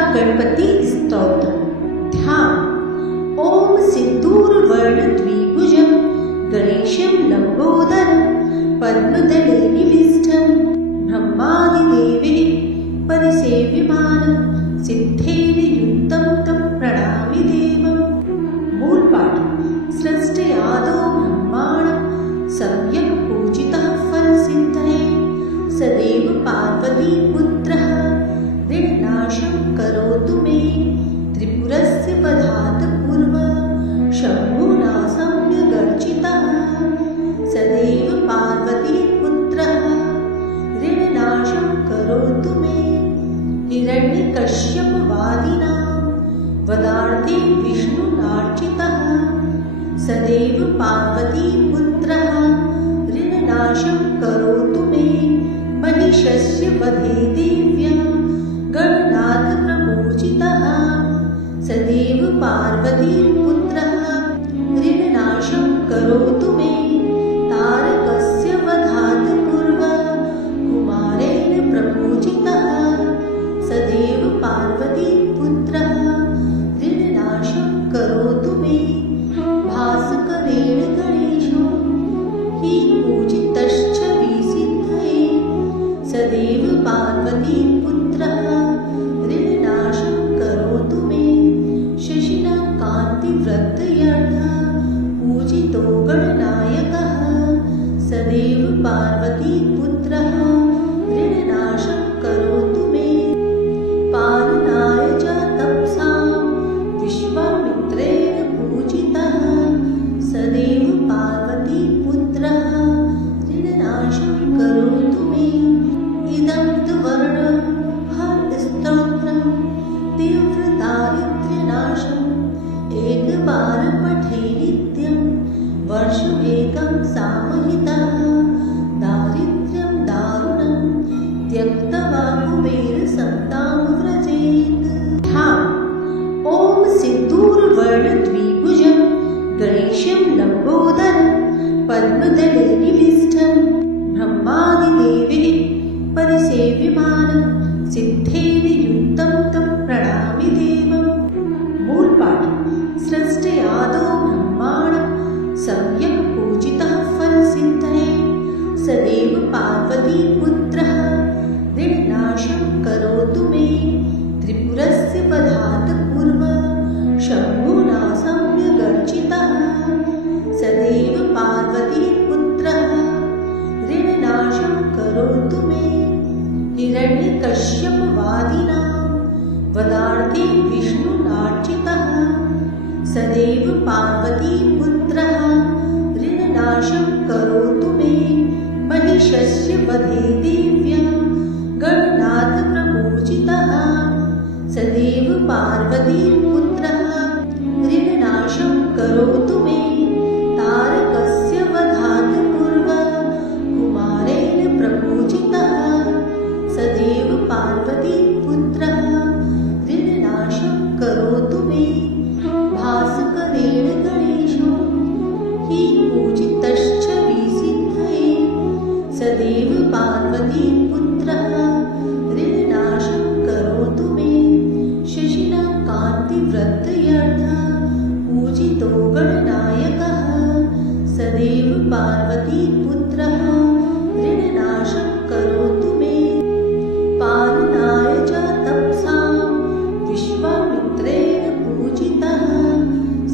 गणपति स्तोत्र। ध्यान। ओम सिंदूरवर्णद्विभुजं गणेशं लंबोदरं पद्मदले निविष्टं ब्रह्मादिदेवैः परिसेव्यमानं सिद्धैर्युक्तं तं प्रणमामि देवम्। मूल पाठ। सृष्टयादौ ब्रह्माणं सम्यक् पूजितः फलसिद्धये सदैव पार्वतीपुत्रः ऋणनाशं करोतु मे त्रिपुरस्य वधात् पूर्वं शम्भुना सम्यगर्चितः सदैव पार्वतीपुत्रः ऋणनाशं करोतु मे। हिरण्यकश्यपवादिनां वधार्थे विष्णुनार्चितः सदैव पार्वतीपुत्रः ऋणनाशं करोतु मे। महिषस्य वधे देव्या गणनाथप्रपूजितः सदैव पार्वतीपुत्रः ऋणनाशं करोतु मे। तारकस्य वधात् पूर्वं कुमारेण प्रपूजितः सदैव पार्वतीपुत्रः ऋणनाशं करोतु मे। भास्करेण गणेशो हि पूजितश्च विसिद्धये सदैव पार्वतीपुत्रः ऋणनाशं करोतु मे। शशिना कान्तिवृत्तयर्था पूजितो गणनायकः सदैव पार्वतीपुत्रः ऋणनाशं करोतु मे। पालनाय च तपसां विश्वामित्रेण पूजितः सदैव पार्वतीपुत्रः ऋणनाशं करोतु मे। इदं तु वर्णं स्तोत्रं तीव्रदारिद्र्यनाशम् एकवारं पठे नित्यं वर्षमेकं सामहितः दारिद्र्यं दारुणं त्यक्त्वा कुबेरसत्तां व्रजेत्। ध्यान। ओम सिंदूरवर्णद्विभुजं गणेशं लंबोदरं पद्मदले निविष्टं ब्रह्मादिदेवैः परिसेव्यमानं सिद्धैर्युक्तं तं प्रणमामि देवम्। मूल पाठ। सृष्टयादौ ब्रह्माणं सम्यक् पूजितः फलसिद्धये सदैव पार्वतीपुत्रः ऋणनाशं करोतु मे त्रिपुरस्य वधात् पूर्वं शम्भुना सम्यगर्चितः सदैव पार्वतीपुत्रः ऋणनाशं करोतु मे। हिरण्यकश्यपवादिनां वधार्थे विष्णुनार्चितः सदैव पार्वतीपुत्रः ऋणनाशं करोतु मे। महिषस्य वधे देव्या गणनाथप्रपूजितः सदैव पार्वतीपुत्रः ऋणनाशं करोतु मे। तारकस्य वधात् पूर्वं कुमारेण प्रपूजितः सदैव पार्वतीपुत्रः ऋणनाशं करोतु मे। भास्करेण गणेशो हि पूजितश्च विसिद्धये सदैव पार्वतीपुत्रः ऋणनाशं करोतु मे। शशिना कान्तिवृत्तयर्था पूजितो गणनायकः सदैव पार्वतीपुत्रः ऋणनाशं करोतु मे। पालनाय च तपसां विश्वामित्रेण पूजितः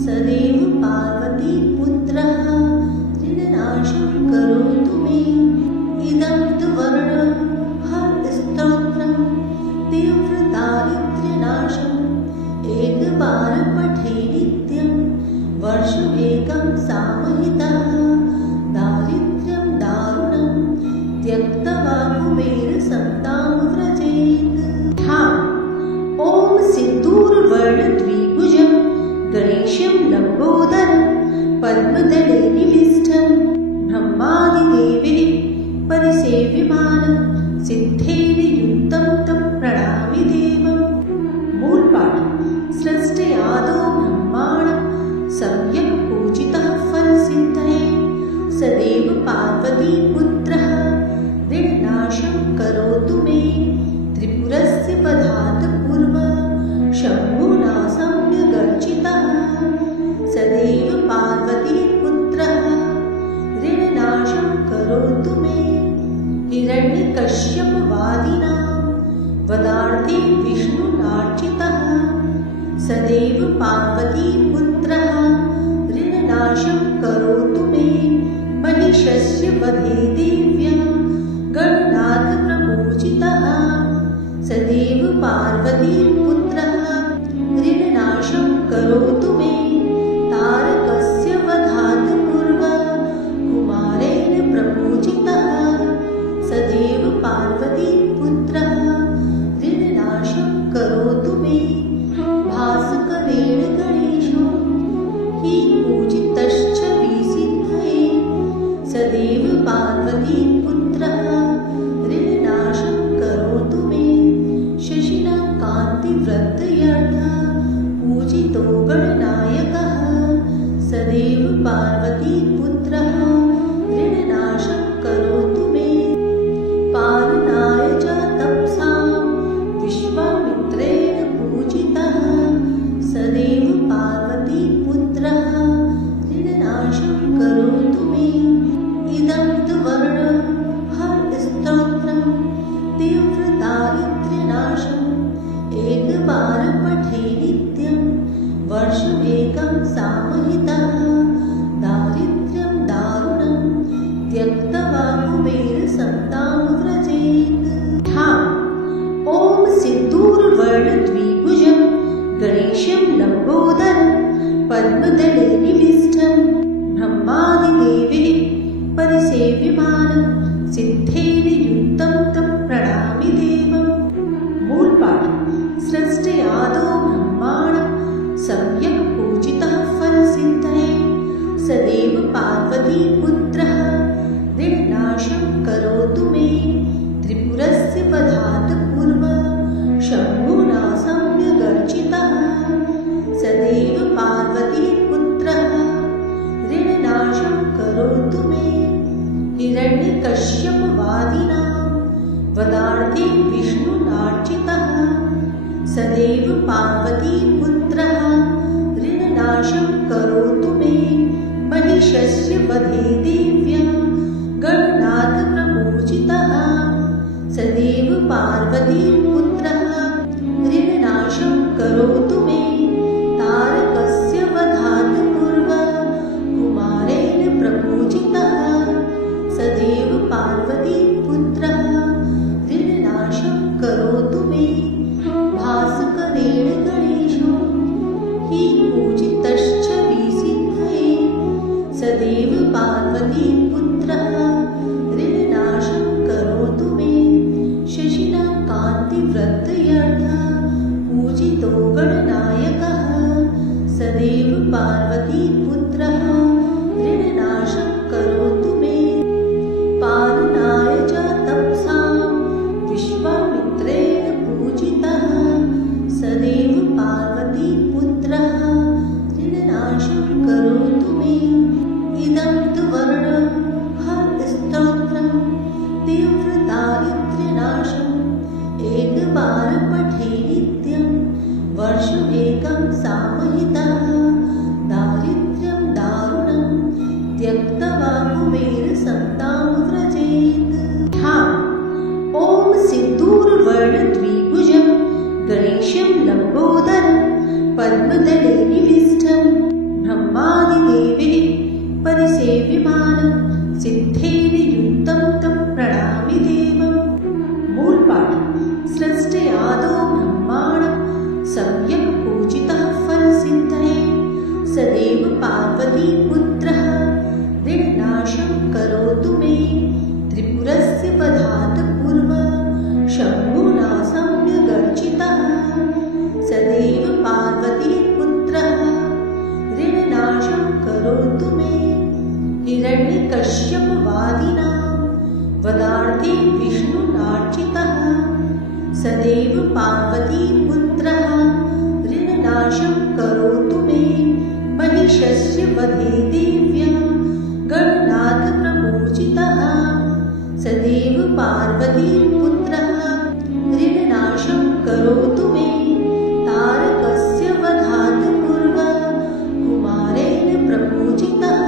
सदैव पार्वतीपुत्रः ऋणनाशं करोतु मे। इदं तु वर्णं स्तोत्रं तीव्रदारिद्र्यनाशम् एकवारं पठे नित्यं वर्षमेकं सामहितः दारिद्र्यं दारुणं त्यक्त्वा कुबेरसत्तां व्रजेत्। ध्यान। ओम सिंदूरवर्णद्विभुजं गणेशं लंबोदरं पद्मदले निविष्टं ब्रह्मादिदेवैः परिसेव्यमानं सिद्धैर्युक्तं तं प्रणमामि देवम्। मूल पाठ। सृष्टयादौ ब्रह्माणं सम्यक् पूजितः फलसिद्धये सदैव पार्वतीपुत्रः ऋणनाशं करोतु मे त्रिपुरस्य वधात् पूर्वं विष्णुनार्चितः सदैव पार्वतीपुत्रः ऋणनाशं करोतु मे महिषस्य वधे देव्या गणनाथप्रपूजितः सदैव पार्वतीपुत्रः ऋणनाशं करोतु मे तारकस्य वधात् पूर्वं कुमारेण प्रपूजितः सदैव पार्वतीपुत्रः ऋणनाशं करोतु मे भास्करेण गणेशो हि पूजितश्च विसिद्धये सदैव पार्वतीपुत्रः ऋणनाशं करोतु मे शशिना कान्तिवृत्तयर्था पूजितो गणनायकः सदैव पार्वतीपुत्रः ऋणनाशं करोतु मे पालनाय च तपसां विश्वामित्रेण पूजितः सदैव पार्वतीपुत्रः ऋणनाशं करोतु मे इदं तु वर्णं हरस्तोत्रं तीव्रदारिद्र्यनाशम् एकवारं पठे नित्यं वर्षमेकं सामहितः दारिद्र्यं दारुणं त्यक्त्वा कुबेरसत्तां व्रजेत् ॐ सिन्दूरवर्णद्विभुजं गणेशं लम्बोदरं पद्मदले निविष्टं ब्रह्मादिदेवैः परिसेव्यमानं सिद्धैर्युक्तं तं प्रणमामि देवम् मूलपाठ सृष्टयादौ ब्रह्माणं सम्यक् पूजितः फलसिद्धये सदैव पार्वतीपुत्रः ऋणनाशं करोतु मे त्रिपुरस्य वधात् पूर्वं शम्भुना सम्यगर्चितः सदैव पार्वतीपुत्रः ऋणनाशं करोतु मे हिरण्यकश्यपवादिनां वदार्थे विष्णुनार्चितः सदैव पार्वतीपुत्रः ऋणनाशं करोतु मे महिषस्य वधे देव्या गणनाथप्रपूजितः सदैव पार्वतीपुत्रः ऋणनाशं करोतु मे तारकस्य वधात् पूर्वं कुमारेण प्रपूजितः सदैव पार्वतीपुत्रः ऋणनाशं करोतु मे भास्करेण गणेशो हि पूजितश्च विसिद्धये सदैव पार्वतीपुत्रः ऋणनाशं करोतु मे शशिना कान्तिवृत्तयर्था पूजितो गणनायकः सदैव पार्वतीपुत्रः ऋणनाशं करोतु मे पालनाय च तपसां विश्वामित्रेण पूजितः सदैव पार्वतीपुत्रः ऋणनाशं करोतु मे इदं तु वर्णं हरस्तोत्रं तीव्रदारिद्र्यनाशम् एकवारं पठे नित्यं वर्षमेकं सामहितः दारिद्र्यं दारुणं त्यक्त्वा कुबेरसत्तां व्रजेत् ॐ सिन्दूरवर्णद्विभुजं गणेशं लम्बोदरं पद्मदले निविष्टं ब्रह्मादिदेवैः परिसेव्यमानं सिद्धैर्युक्तं तं प्रणमामि देवम् मूलपाठ सृष्टयादौ ब्रह्माणं सम्यक् पूजितः फलसिद्धये सदैव पार्वतीपुत्रः ऋणनाशं करोतु मे त्रिपुरस्य वधात् पूर्वं शम्भुना सम्यगर्चितः सदैव पार्वतीपुत्रः ऋणनाशं करोतु मे हिरण्यकश्यपवादिनां वदार्थे विष्णुनार्चितः सदैव पार्वतीपुत्रः ऋणनाशं करोतु मे महिषस्य वधे देव्या गणनाथप्रपूजितः सदैव पार्वतीपुत्रः ऋणनाशं करोतु मे तारकस्य वधात् पूर्वं कुमारेण प्रपूजितः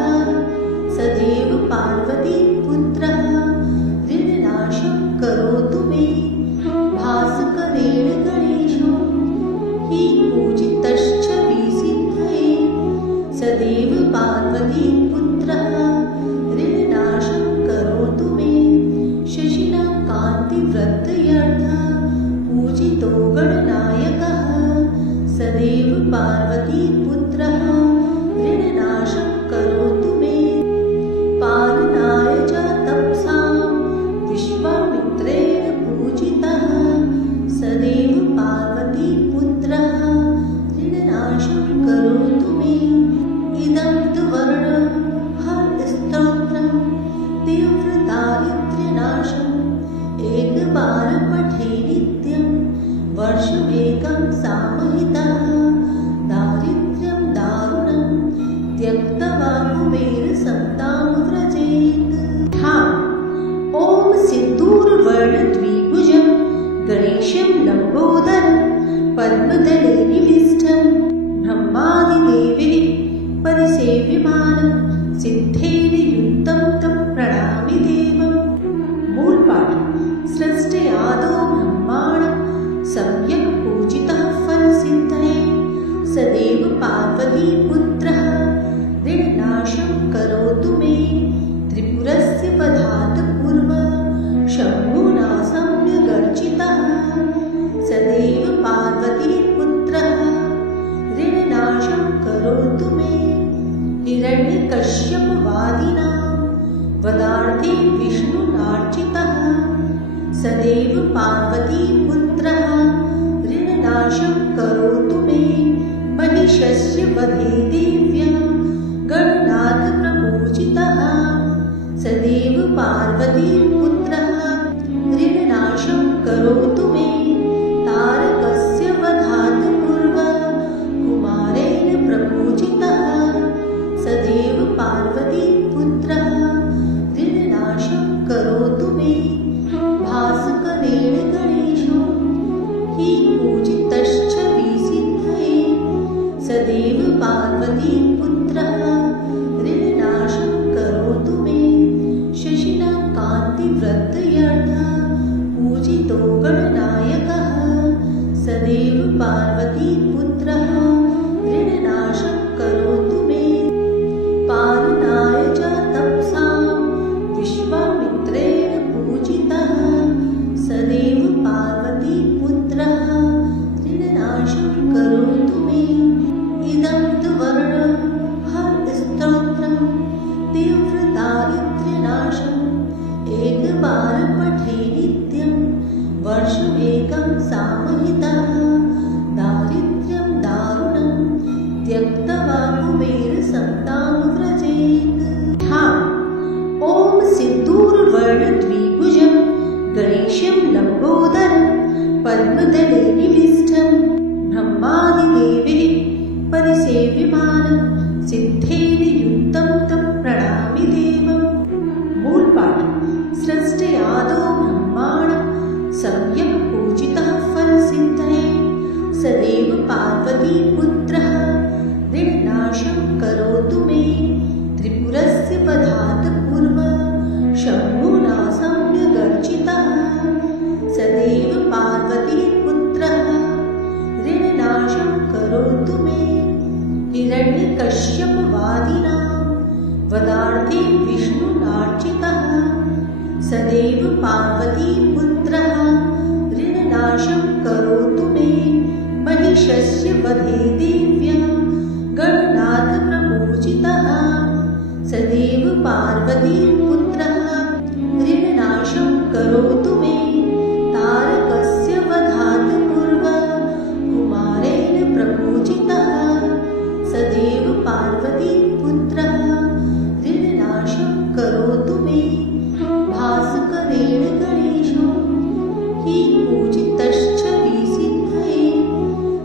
सदैव पार्वतीपुत्रः ऋणनाशं करोतु मे भास्करेण गणेशो वर्षमेकं सामहितः दारिद्र्यं दारुणं त्यक्त्वा कुबेरसत्तां व्रजेत्। ॐ सिन्दूरवर्णद्विभुजं गणेशं लम्बोदरं पद्मदले निविष्टं ब्रह्मादिदेवैः परिसेव्यमानं सिद्धेन युक्तं तं प्रणमामि देवम्। मूलपाठ। सृष्टयादौ ब्रह्माणं सम्यक् पूजितः फलसिद्धये सदैव पार्वतीपुत्रः ऋणनाशं करोतु मे त्रिपुरस्य वधात् पूर्वं शम्भुना सम्यगर्चितः सदैव पार्वतीपुत्रः ऋणनाशं करोतु मे। हिरण्यकश्यपवादिनां वदार्थे विष्णुनार्चितः सदैव पार्वतीपुत्रः ऋणनाशं करोतु मे। महिषस्य वधे देव्या गणनाथप्रपूजितः सदैव पार्वतीपुत्रः ऋणनाशं करोतु मे। तारकस्य वधात् पूर्वं कुमारेण प्रपूजितः सदैव पार्वतीपुत्रः ऋणनाशं करोतु मे। भास्करेण गणेशो हि पूजितश्च विसिद्धये सदैव पार्वतीपुत्रः ऋणनाशं करोतु मे। शशिना कान्तिवृत्तयर्थः पूजितो गणनायकः सदैव पार्वतीपुत्रः ऋणनाशं करोतु मे। पालनाय च तपसां विश्वामित्रेण पूजितः सदैव पार्वतीपुत्रः ऋणनाशं करोतु मे। इदं तु वर्णं हरस्तोत्रं तीव्रदारिद्र्यनाशम् एकवारं पठे नित्यं वर्षमेकं सामहितः दारिद्र्यं दारुणं त्यक्त्वा कुबेरसत्तां व्रजेत्। ॐ सिन्दूरवर्णद्विभुजं गणेशं लम्बोदरं पद्मदले निविष्टं ब्रह्मादिदेवैः परिसेव्यमानं सिद्धेन युक्तं तं प्रणमामि देवम्। मूलपाठ। सृष्टयादौ ब्रह्माणं सम्यक् पूजितः फलसिद्धये सदैव पार्वतीपुत्रः ऋणनाशं करोतु मे। त्रिपुरस्य वधात् पूर्वं शम्भुना सम्यगर्चितः सदैव पार्वतीपुत्रः ऋणनाशं करोतु मे। हिरण्यकश्यपवादिनां वदार्थे विष्णुनार्चितः सदैव पार्वतीपुत्रः ऋणनाशं करोतु मे। महिषस्य वधे देव्या गणनाथप्रपूजितः सदैव पार्वतीपुत्रः ऋणनाशं करोतु मे। तारकस्य वधात् पूर्वं कुमारेण प्रपूजितः सदैव पार्वतीपुत्रः ऋणनाशं करोतु मे। भास्करेण गणेशो हि पूजितश्च विसिद्धये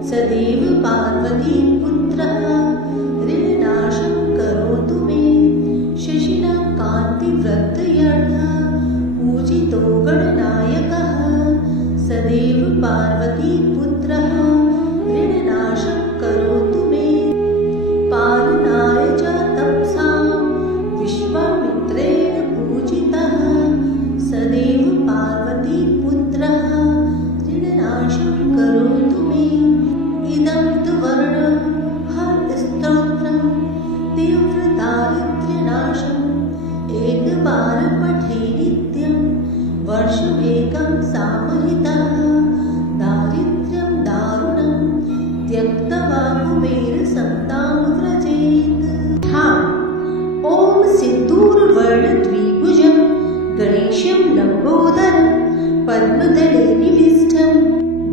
सदैव पार्वतीपुत्रः ऋणनाशं करोतु मे। शशिना कान्तिवृत्तयर्थः पूजितो गणनायकः सदैव पार्वतीपुत्रः ऋणनाशं करोतु मे। पालनाय च तपसां विश्वामित्रेण पूजितः सदैव पार्वतीपुत्रः ऋणनाशं करोतु मे। इदं तु वर्णं हरस्तोत्रं तीव्रदारिद्र्यनाशम् एकवारं पठे नित्यं वर्षमेकं सामहितः दारिद्र्यं दारुणं त्यक्त्वा कुबेरसत्तां व्रजेत्। ॐ सिन्दूरवर्णद्विभुजं गणेशं लम्बोदरं पद्मदले निविष्टं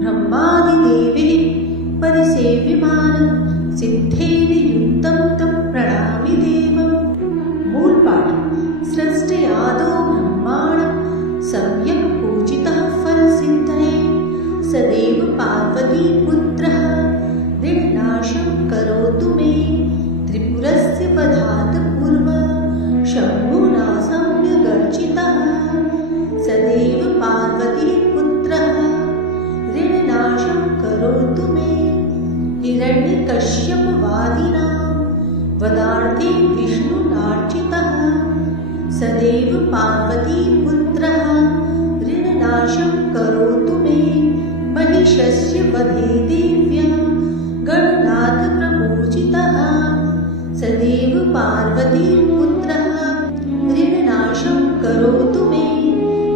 ब्रह्मादिदेवैः परिसेव्यमानं सिद्धेन युक्तं तं प्रणमामि देवम्। मूलपाठ। सृष्टयादौ ब्रह्माणं सम्यक् पूजितः फलसिद्धये सदैव पार्वतीपुत्रः करोतु मे हिरण्यकश्यपवादिनां वदार्थे विष्णुनार्चितः सदैव पार्वतीपुत्रः ऋणनाशं करोतु मे महिषस्य वधे देव्या गणनाथप्रपूजितः सदैव पार्वतीपुत्रः ऋणनाशं करोतु मे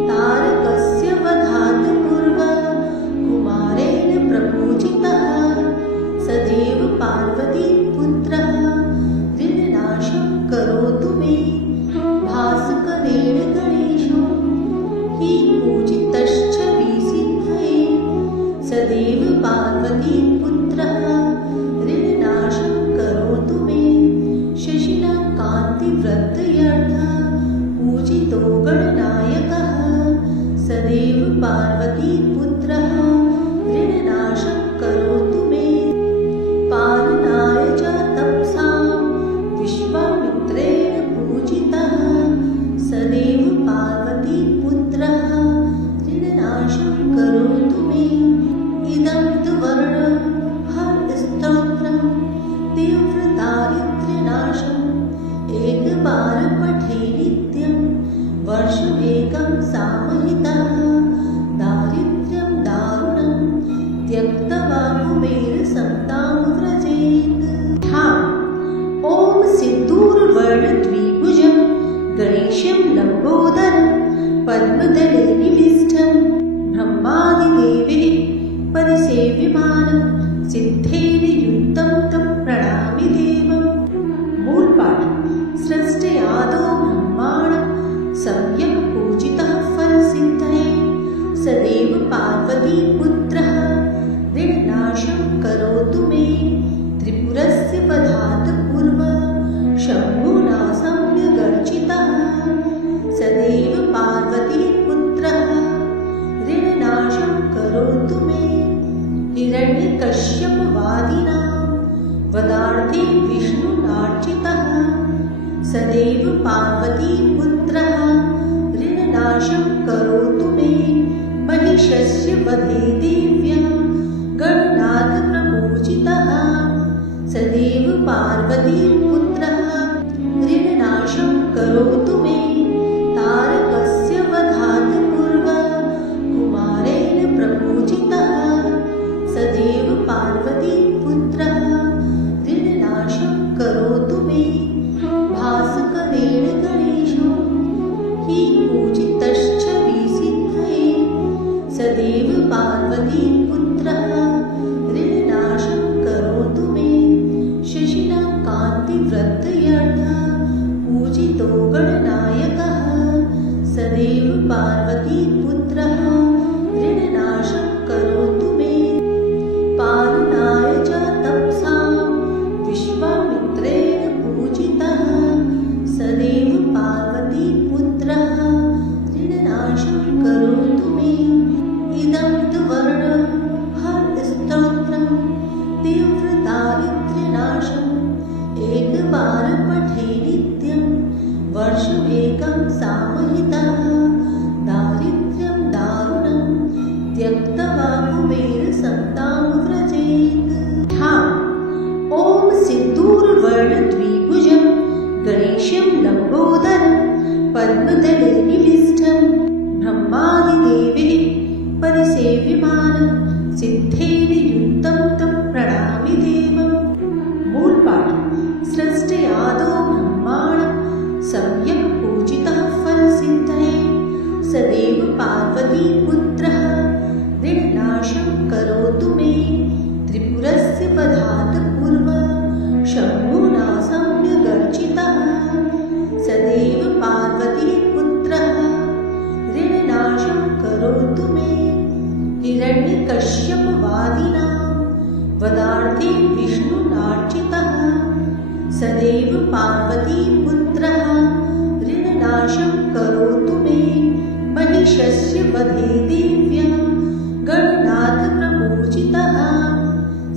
तारकस्य वधात् पूर्वं कुमारेण प्रपूजितः सदैव पार्वतीपुत्रः ऋणनाशं करोतु मे भास्करेण गणेशो हि पूजितश्च विसिद्धये सदैव पार्वतीपुत्रः ऋणनाशं करोतु मे शशिना कान्तिवृत्तयर्थः पूजितो गणनायकः सदैव पार्वतीपुत्रः ऋणनाशं करोतु मे पालनाय च तपसां विश्वामित्रेण पूजितः सदैव पार्वतीपुत्रः ऋणनाशं करोतु मे इदं तु वर्णं हरस्तोत्रं तीव्रदारिद्र्यनाशम् एकवारं पठे नित्यं वर्षमेकं सामहितः दारिद्र्यं दारुणं त्यक्त्वा कुबेरसत्तां व्रजेत् ॐ सिन्दूरवर्णद्विभुजं गणेशं लम्बोदरं पद्मदले निविष्टं ब्रह्मादिदेवैः परिसेव्यमानं सिद्धेन युक्तं तं प्रणमामि देवम् मूलपाठ सृष्टयादौ ब्रह्माणं सम्यक् पूजितः फलसिद्धये सदैव पार्वतीपुत्रः ऋणनाशं करोतु मे त्रिपुरस्य वधात् पूर्वं शम्भुना सम्यगर्चितः सदैव पार्वतीपुत्रः ऋणनाशं करोतु मे हिरण्यकश्यपवादिनां वदार्थे विष्णुनार्चितः सदैव पार्वतीपुत्रः ऋणनाशं करोतु मे महिषस्य वधे देव्या गणनाथप्रपूजितः सदैव पार्वतीपुत्रः ऋणनाशं करोतु मे तारकस्य वधात् पूर्वं कुमारेण प्रपूजितः सदैव पार्वतीपुत्रः ऋणनाशं करोतु मे भास्करेण गणेशो हि पूजितश्च विसिद्धये सदैव पार्वतीपुत्रः ऋणनाशं करोतु मे शशिना कान्तिवृत्तयर्थः पूजितो गणनायकः सदैव पार्वतीपुत्रः ऋणनाशं करोतु मे पालनाय च तपसां विश्वामित्रेण पूजितः सदैव पार्वतीपुत्रः ऋणनाशं करोतु मे इदं तु वर्णं हरस्तोत्रं तीव्रदारिद्र्यनाशम् एकवारं पठे नित्यं वर्षमेकं सामहितः दारिद्र्यं दारुणं त्यक्त्वा कुबेरसत्तां व्रजेत् ॐ सिन्दूरवर्णद्विभुजं गणेशं लम्बोदरं पद्मदले निविष्टं ब्रह्मादिदेवैः परिसेव्यमानं सिद्धेन युक्तं तं प्रणमामि देवम् मूलपाठ सृष्टयादौ ब्रह्माणं सम्यक् पूजितः फलसिद्धये सदैव पार्वतीपुत्रः ऋणनाशं करोतु मे त्रिपुरस्य वधात् पूर्वं शम्भुना सम्यगर्चितः सदैव पार्वतीपुत्रः ऋणनाशं करोतु मे हिरण्यकश्यपवादिनां वदार्थे विष्णुनार्चितः सदैव पार्वतीपुत्रः ऋणनाशं करोतु मे महिषस्य वधे देव्या गणनाथप्रपूजितः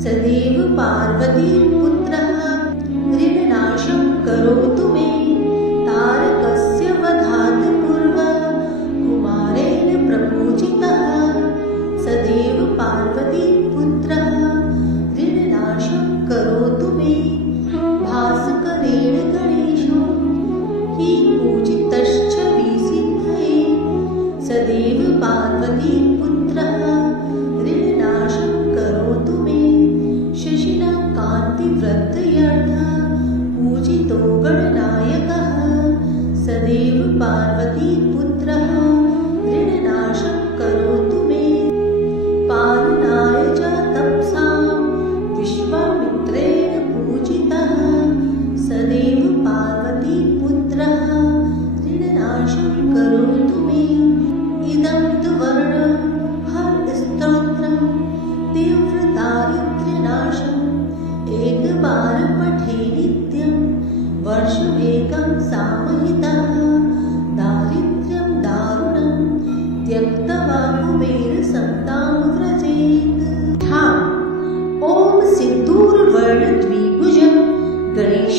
सदैव पार्वतीपुत्रः ऋणनाशं करोतु मे तारकस्य वधात् पूर्वं कुमारेण प्रपूजितः सदैव पार्वतीपुत्रः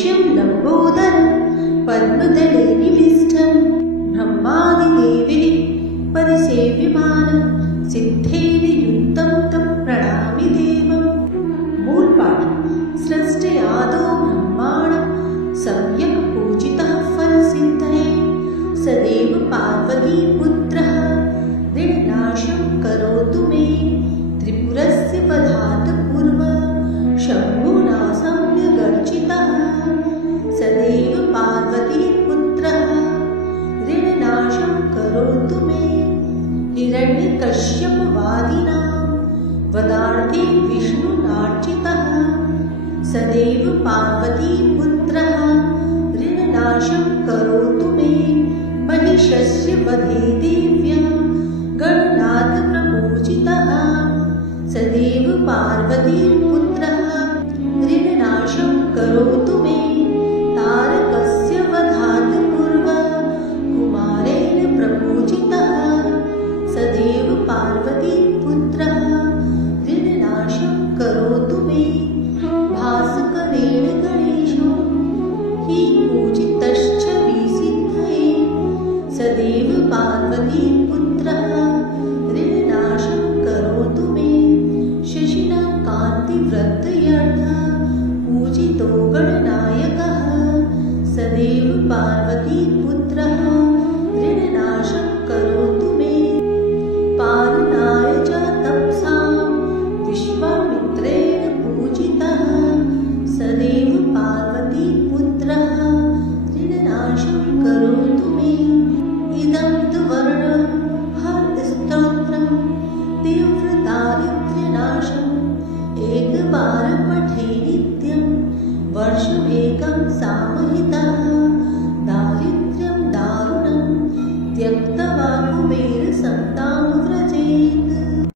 महेशं लम्बोदरं पद्मदले निविष्टं ब्रह्मादिदेवैः परिसेव्यमानं सिद्धेन युक्तं तं प्रणमामि देवम्। मूलपाठ। सृष्टयादौ ब्रह्माणं सम्यक् पूजितः फलसिद्धये सदैव पार्वतीपुत्रः ऋणनाशं करोतु मे त्रिपुरस्य वधात् पूर्वं शम्भुना सम्यगर्चितः सदैव पार्वतीपुत्रः ऋणनाशं करोतु मे। हिरण्यकश्यपवादिनां वदार्थे विष्णुनार्चितः सदैव पार्वतीपुत्रः ऋणनाशं करोतु मे। महिषस्य वधे देव्या गणनाथप्रपूजितः सदैव पार्वतीपुत्रः ऋणनाशं करोतु मे। तारकस्य वधात् पूर्वं कुमारेण प्रपूजितः सदैव पार्वतीपुत्रः ऋणनाशं करोतु मे। भास्करेण गणेशो हि पूजितश्च विसिद्धये सदैव पार्वतीपुत्रः ऋणनाशं करोतु मे। शशिना कान्तिवृत्तयर्थः पूजितो गणनायकः सदैव पार्वतीपुत्रः